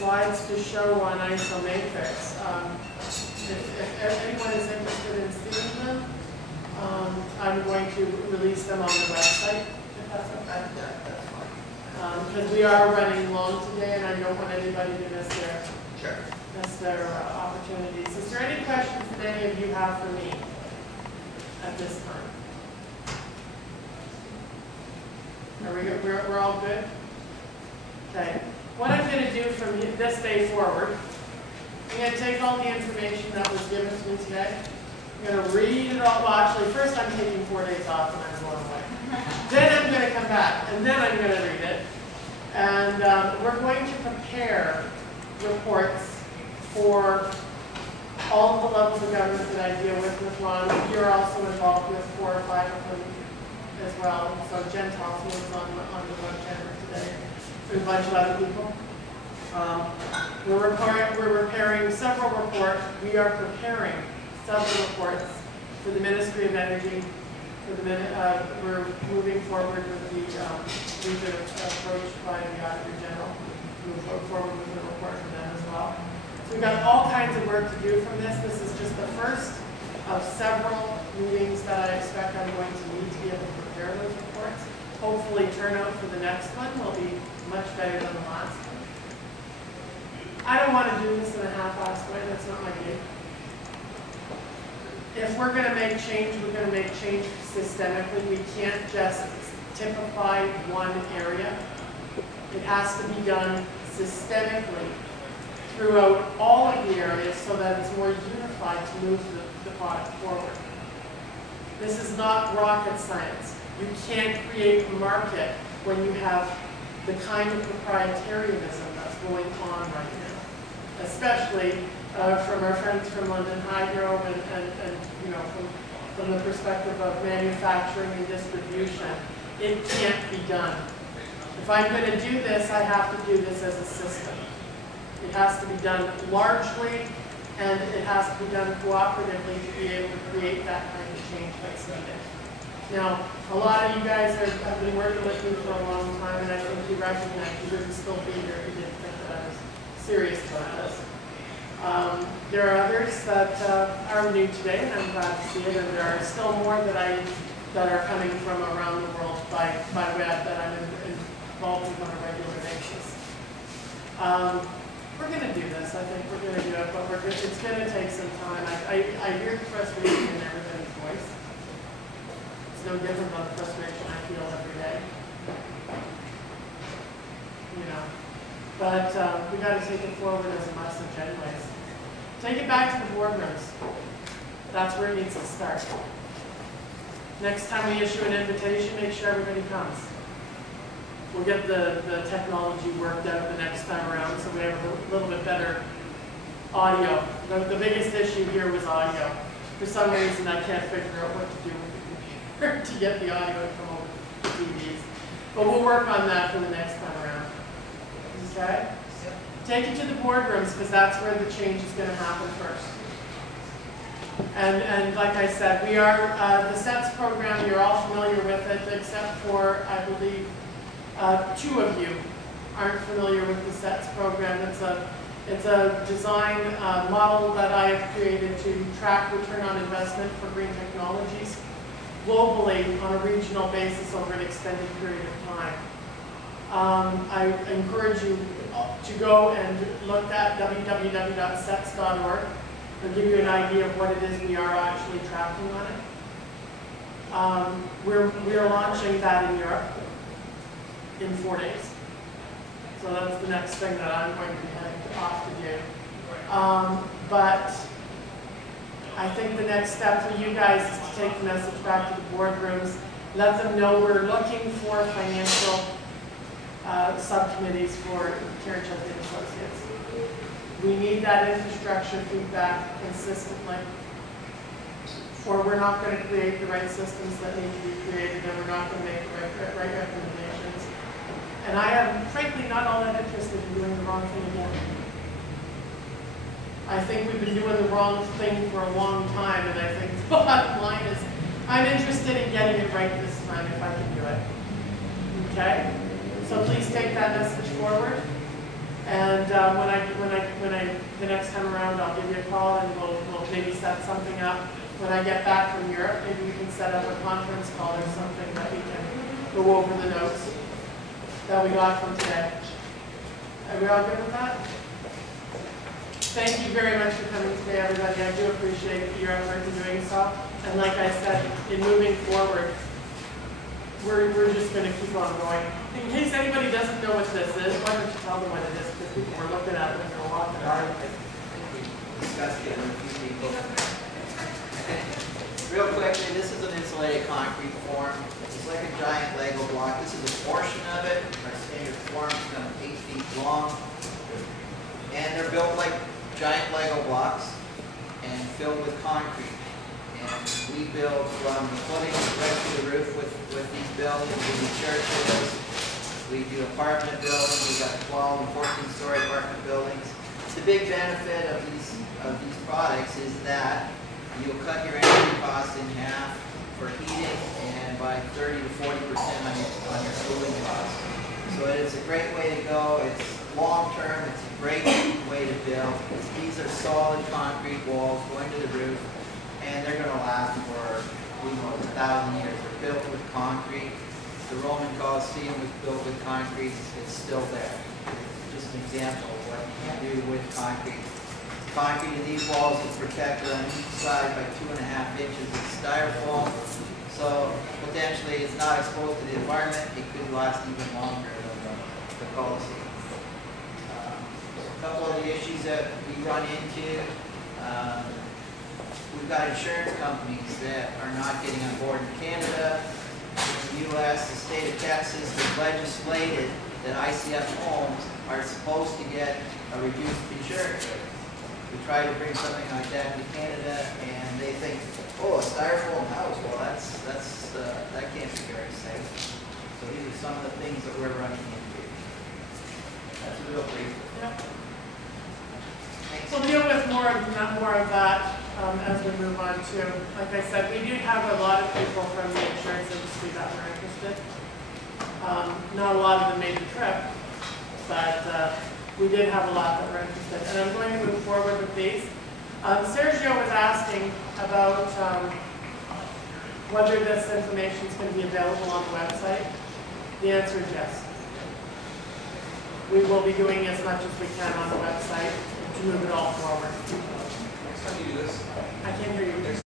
slides to show on isomatrix. If anyone is interested in seeing them, I'm going to release them on the website, if that's okay. Yeah, that's fine. Because we are running long today, and I don't want anybody to miss their opportunities. Is there any questions that any of you have for me at this time? Are we good? We're all good? Okay. What I'm going to do from this day forward, I'm going to take all the information that was given to me today. I'm going to read it all. Well, actually, first I'm taking 4 days off and I'm going away. Then I'm going to come back, and then I'm going to read it. And we're going to prepare reports for all the levels of government that I deal with Ron. You're also involved with 4 or 5 of them as well. So Jen Thompson was on the webcam today. There's a bunch of other people. We're preparing several reports. We are preparing several reports for the Ministry of Energy. We're moving forward with the approach by the Auditor General. Move forward with a report from them as well. So we've got all kinds of work to do from this. This is just the first of several meetings that I expect I'm going to need to be able to prepare those reports. Hopefully turnout for the next one will be much better than the last one. I don't want to do this in a half-assed way. That's not my game. If we're going to make change, we're going to make change systemically. We can't just typify one area. It has to be done systemically throughout all of the areas so that it's more unified to move the product forward. This is not rocket science. You can't create a market when you have the kind of proprietarianism that's going on right now, especially from our friends from London Hydro and you know, from the perspective of manufacturing and distribution. It can't be done. If I'm going to do this, I have to do this as a system. It has to be done largely, and it has to be done cooperatively to be able to create that kind of change that's needed. Now, a lot of you guys have been working with me for a long time, and I think you recognize you wouldn't still be here if you didn't think that I was serious about this. There are others that are new today, and I'm glad to see it, and there are still more that are coming from around the world by web that I'm involved with on a regular basis. We're going to do this. I think we're going to do it, but it's going to take some time. I hear the frustration in everybody's voice. It's no different than the frustration I feel every day. You know, but we got to take it forward as a message, anyways. Take it back to the boardrooms. That's where it needs to start. Next time we issue an invitation, make sure everybody comes. We'll get the technology worked out the next time around, so we have a little bit better audio. The biggest issue here was audio. For some reason, I can't figure out what to do with the computer to get the audio to come over to TVs. But we'll work on that for the next time around. Okay? Take it to the boardrooms, because that's where the change is going to happen first. And like I said, we are, the SETS program, you're all familiar with it, except for, I believe, 2 of you aren't familiar with the SETS program. It's a design model that I have created to track return on investment for green technologies globally on a regional basis over an extended period of time. I encourage you to go and look at www.sets.org. It'll give you an idea of what it is we are actually tracking on it. We're launching that in Europe in 4 days. So that's the next thing that I'm going to be heading off to do. But I think the next step for you guys is to take the message back to the boardrooms, let them know we're looking for financial subcommittees for Karen Chesney Associates. We need that infrastructure feedback consistently, or we're not going to create the right systems that need to be created, and we're not going to make the right recommendations. And I am, frankly, not all that interested in doing the wrong thing again. I think we've been doing the wrong thing for a long time, and I think the bottom line is I'm interested in getting it right this time if I can do it. Okay? So please take that message forward. And the next time around, I'll give you a call and we'll maybe set something up. When I get back from Europe, maybe we can set up a conference call or something that we can go over the notes that we got from today. Are we all good with that? Thank you very much for coming today, everybody. I do appreciate your effort in doing so. And like I said, in moving forward, we're just going to keep on going. In case anybody doesn't know what this is, why don't you tell them what it is? Because people were looking at it when they were walking around. Discussed it with a few people. Real quickly, this is an insulated concrete form. It's like a giant Lego block. This is a portion of it. Our standard form is about 8 feet long. And they're built like giant Lego blocks and filled with concrete. And we build from the footing right to the roof with these buildings. We do churches, we do apartment buildings, we've got 12 and 14-story apartment buildings. The big benefit of these products is that you'll cut your energy costs in half for heating and by 30 to 40% on your cooling costs. So it's a great way to go. It's long-term. It's a great way to build. These are solid concrete walls going to the roof, and they're going to last for, who knows, 1,000 years. They're built with concrete. The Roman Colosseum was built with concrete. It's still there. Just an example of what you can do with concrete. Concrete in these walls is protected on each side by 2.5 inches of styrofoam. So potentially it's not exposed to the environment. It could last even longer than the Colosseum. A couple of the issues that we run into. We've got insurance companies that are not getting on board in Canada. In the U.S., the state of Texas has legislated that ICF homes are supposed to get a reduced insurance rate. We try to bring something like that to Canada, and they think, oh, a styrofoam house, well, that can't be very safe. So these are some of the things that we're running into. That's a real brief. Yep. We'll deal with more of that as we move on to. Like I said, we do have a lot of people from the insurance industry that were interested. Not a lot of them made the trip, but we did have a lot that were interested. And I'm going to move forward with these. Sergio was asking about whether this information is going to be available on the website. The answer is yes. We will be doing as much as we can on the website to move it all forward. Next time you do this, I can't hear you.